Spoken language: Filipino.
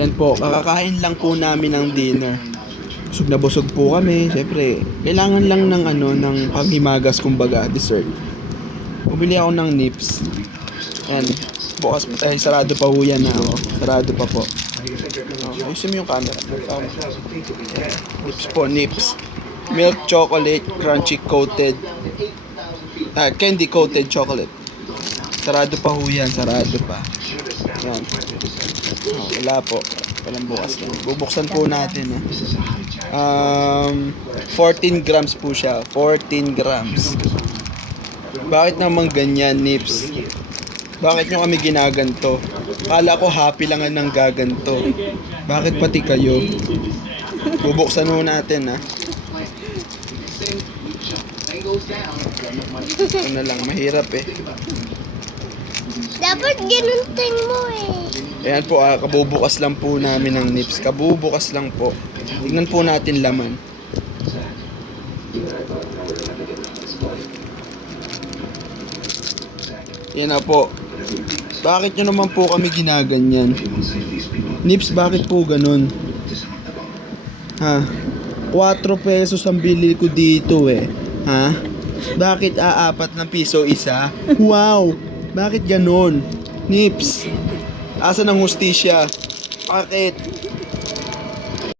Yan po, kakakain lang po namin ng dinner. Busog na busog po kami. Siyempre, kailangan lang ng ng panghimagas, kumbaga, dessert. Bumili ako ng nips. Yan. Bukas pa tayo. Sarado pa po yan. Sarado pa po. Ayusin mo yung camera. Nips po, nips. Milk chocolate, crunchy coated. Candy coated chocolate. Sarado pa ho yan. Sarado pa. Yan. Wala po. Walang bukas lang. Bubuksan po natin. 14 grams po siya. 14 grams. Bakit naman ganyan, nips? Bakit nyo kami ginaganto? Kala ko happy lang ng gaganto. Bakit pati kayo? Bubuksan mo natin, Ito na lang, mahirap Dapat ginunting mo Ayan po, kabubukas lang po namin ng nips. Kabubukas lang po. Tignan po natin laman. Yan na po. Bakit nyo naman po kami ginaganyan? Nips, bakit po ganun? 4 pesos ang bili ko dito Bakit 4 ng piso isa? Wow! Bakit ganun? Nips, asan ang hustisya? Bakit?